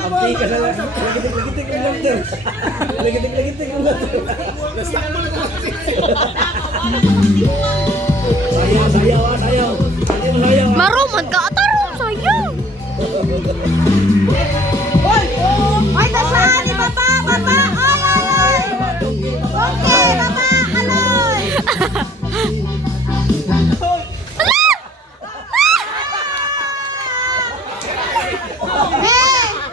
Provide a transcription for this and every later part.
Abdi ka na lang. Lagitik-lagitik yung lander. Lagitik-lagitik yung lander. Nastak mo na kasi. Sayaw, sayaw, sayaw. Sayaw. Marumad ka, atarong sayaw. Hoy! Hoy, nasaan ni Baba? Baba! Ay, ay, ay! Okay, Baba! Aloy!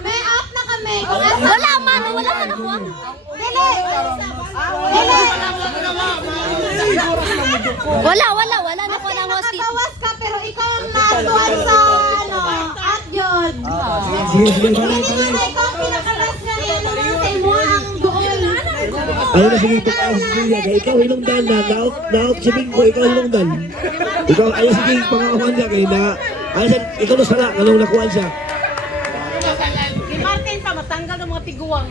May up na kami. Wala man ako. Dili! Dili! Wala na ko lang hosti. Nakatawas ka, pero ikaw ang natuwan sa, at yun. Sige, sige, balay, Hindi balay. na ikaw ang pinakalas na yan sa imo ang doon. Ayun na, sige, pagkakas siya. Ikaw hinungdan na. Naok si Bingko, ikaw hinungdan. Ikaw, ayun sige, pangakaman niya. Kaya na, ayun, ikaw na sala. Anong nakuhaan siya? Si Martin pa, matanggal ng mga tiguang.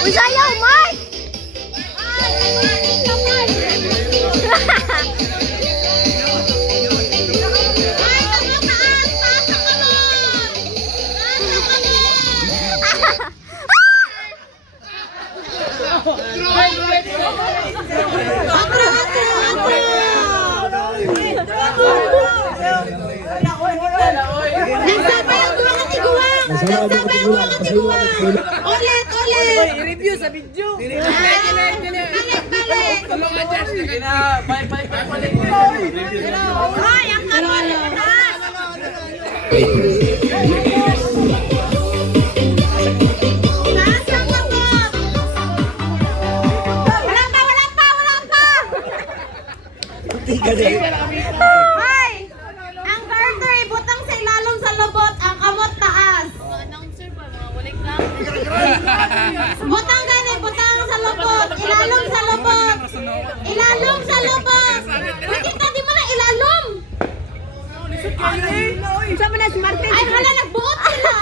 Uy, sayaw, Mark! Ulit, ulit! I-review sa video. Balik! Tulungan dyan. Sige na. Bye. Hoy, ang karoon na mataas! Taas ang kapot! Wala pa! Tiga din. Hoy! Ang garter, butang sa ilalong sa lubot, ang kamot taas. Butang gani, butang sa lubot, ilalong sa lubot. Ilalong sa lubot. Bakit na di mo na ilalong? Sabi na si Martin. Ay, hala, nagbuot sila.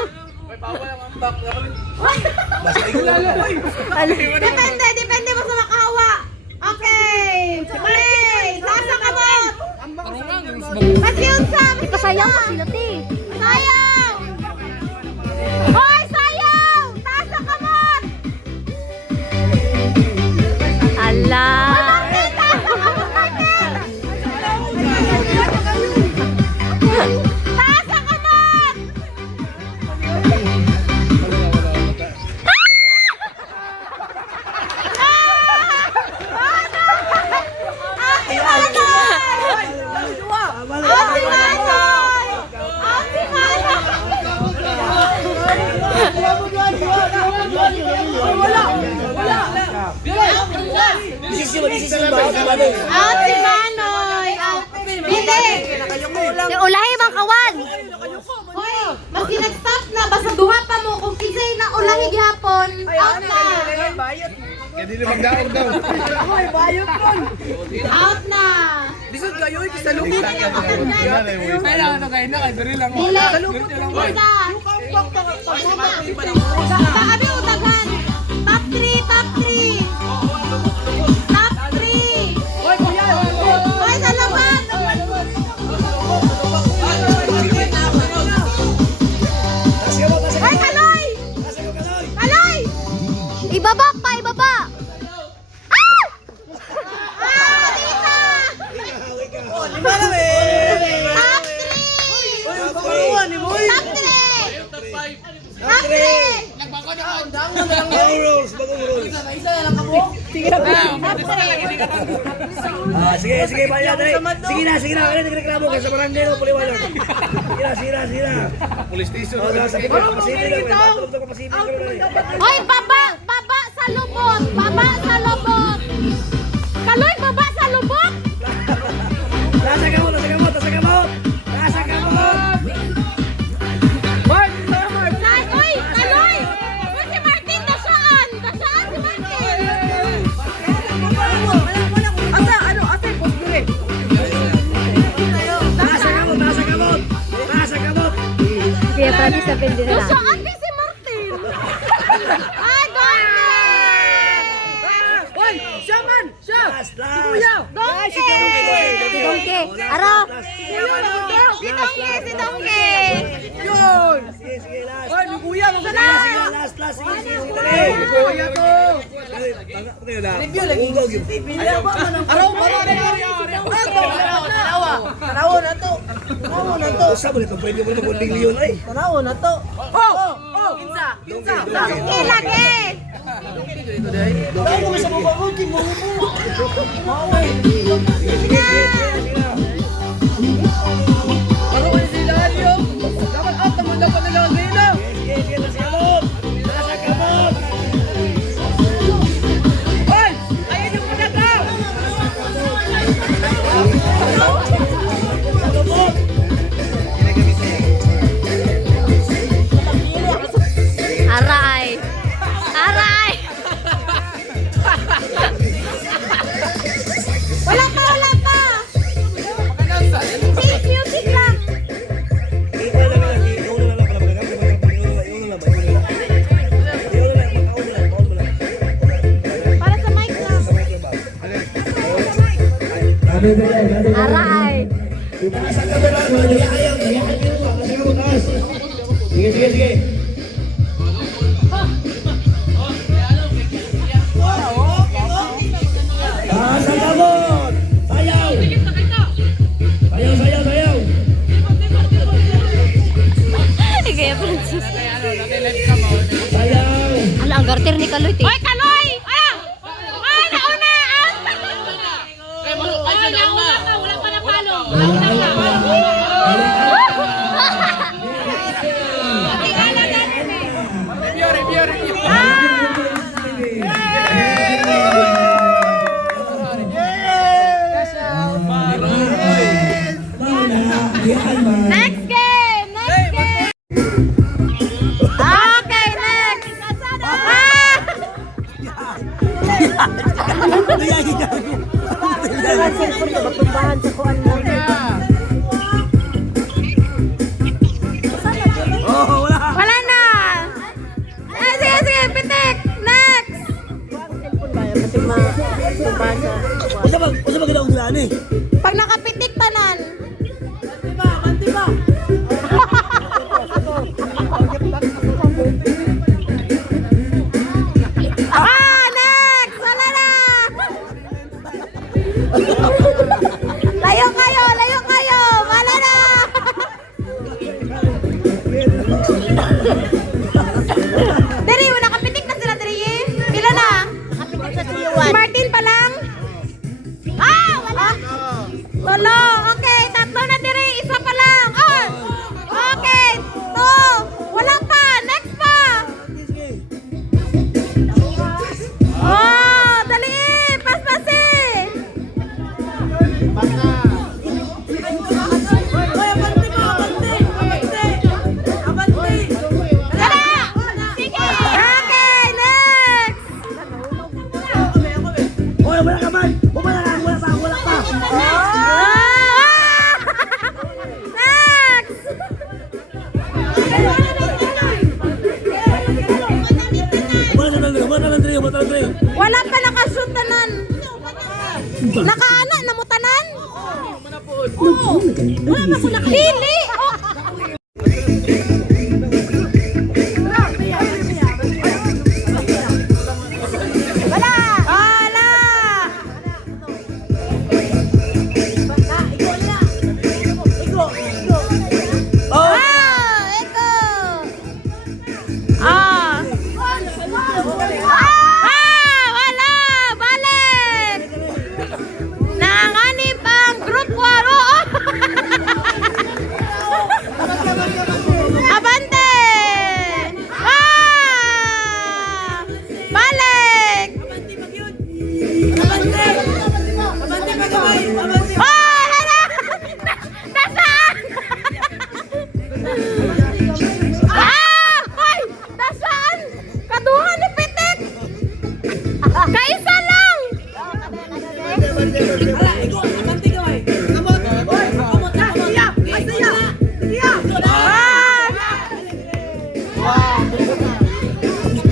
Depende mo sa makahawa. Okay. Play. Taas ang kamot. Mas yun sa. Ipasayaw ko sila, te. Sayaw! Hoy, sayaw! Taas ang kamot! Ala. Martin, taas ang kamot, Martin! Taas ang kamot! Ate Manoy! Ate Manoy! Ate Manoy! This is ba? Ate Manoy! Hindi! Yung ulahi bang kawan? Hoy! Maski nag-stop na, basta duha pa mo. Kung kisay na ulahi gihapon, out na! Hindi na magdaog daw. Out na! Bisod kayo ito sa lupit. Kailangan na kayo na. Dali lang. Dili! Isa! Sabi utagan! Top 3! Top 3! Top 3! Hoy, sa laban! Hoy, Kaloy! Kaloy! Ibaba pa, ibaba! Ah! Ah, tita! Lima lang eh. Top 3! Top 3! Top 3! Bagong rules, bagong rules. Sige, bayad eh. Sige na. Ano nagreklamo ka sa barangay mo, puliwanag. Sige na. Police station. Sakit ka, kapasitin lang. Patulog ka, kapasitin ka lang. Hoy, baba! Baba sa lubot! Baba sa lubot! Kaloy, baba sa lubot! Nasa ka mo. Nice! Hoy, Kaloy! Hoy, si Martin, dasaan! Dasaan si Martin! Nasa kamot. Kaya promise na pindi na lang. Dasaan kay si Martin! Ay, Gordon! Hoy! Siya man! Siya! Donkey! Si Dongke. Aro. Si Donkey! Yun! Sige, sige, last. Oy, lubuya, lubuya. Sige, last, last. Sige, sige, sige, dali. Lubuya to. Review lagi. Ungog yun. Araw, marami. Tanawo na to. Tanawo na to. Sa mo nito, pwede mo ito kunding liyon ay. Tanawo na to. Oh! Kinsa! Kinsa! Donkey lagi! Tanawo mo sa mga uti mo. Sige, sige, sige. Araw ni sila aliyo. Dapat at naman dapat nilagay na. Sige, sige, nasa kamot. Nasa kamot. Hoy! Ayun yung madagaw! Aray. Aray. Wala pa, wala pa! Safe music lang! Ikaw na lang, ikaw na lang pala magagamit. Ikaw na lang. Para sa mic lang. Aray. Itaas ang kamera, mga nagayayang, nagayayang yun ba? Nasa kamot, taas. Sige, sige, sige. Taas ang kamot! Sayaw! Sayaw, sayaw, sayaw! Sige, Francis. Sayaw! Ala, ang garter ni Kaloy. Hoy, Kaloy! Ah! Ah, nauna! Ah, nauna ka, wala pa na palo. Nauna ka. Tingala natin eh. Review. Next game! Next game! Okay, next! Ah! Oh, wala! Wala na! Eh, sige, sige, pitik! Next! Usa ba ginaong nila ni? Pag nakapitik tanan. Ah, next! Wala na! Layo kayo! Layo kayo! Wala na! Diri, nakapitik na sila, Diri. Pila na? Nakapitik sa si Martin pa lang? Ah, wala. Tulo. Okay, tatlo na, Diri. Isa pa lang. Oh. Okay. Two. Wala pa. Next pa. Oh, dali. Paspasi. Tara. Sige. Okay, next. Hoy, wala ka man! Wala pa! Ah! Next. Wala na Dre. Wala pa nakashoot tanan. Nakaana na mo tanan? Wala na ko nakapili. Wala. Wala. Ah, eko. Ah. Wala! Balik! Nanganib ang group waro! Abante! Ah! Balik! Oh! Hala! Nasaan? Ah! Hoy! Nasaan? Kaduhan ni Pitik! Kaisa lang!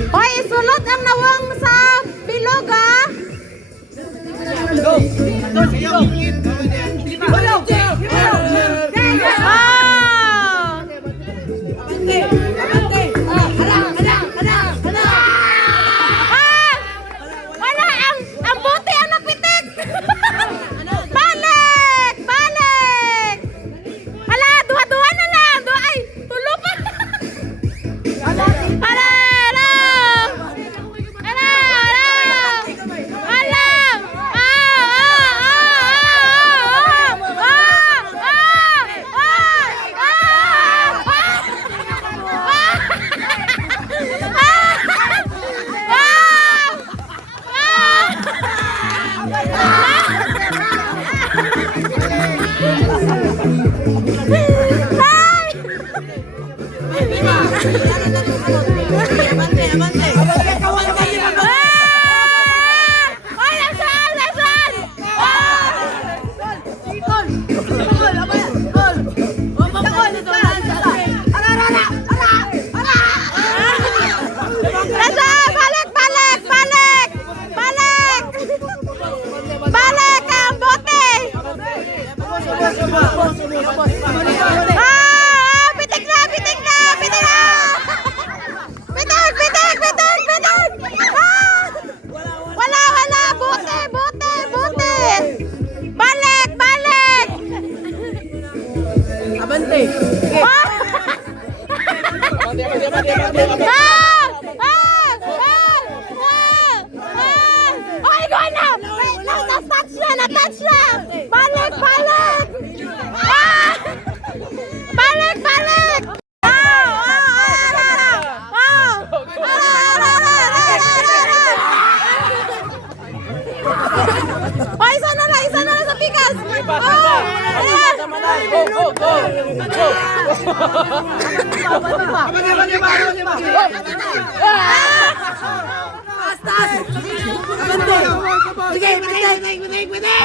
Hoy, isulot ang nawang sa bilog, ha? Wala! Ang bote ang napitik! Balik! Balik! Ala! Duha-duha na lang! Ay! Tulo pa! Ala! Ala! Ala! Ala! Ay, nasaan? Nasaan? Nasaan? Balik! Balik! Balik! Balik! Balik ang bote! Pitik na! Pitik na! Pitik na! Pitik! Pitik! Pitik! Pitik! Wala! Wala! Bote! Bote! Bote! Balik! Balik! Abante. Ay, go na! Na-touch na! Na-touch na! Balik! Balik! Balik! Balik! Oh, isa na lang! Isa na lang sa pikas! Go, go, go. Sige, pitik!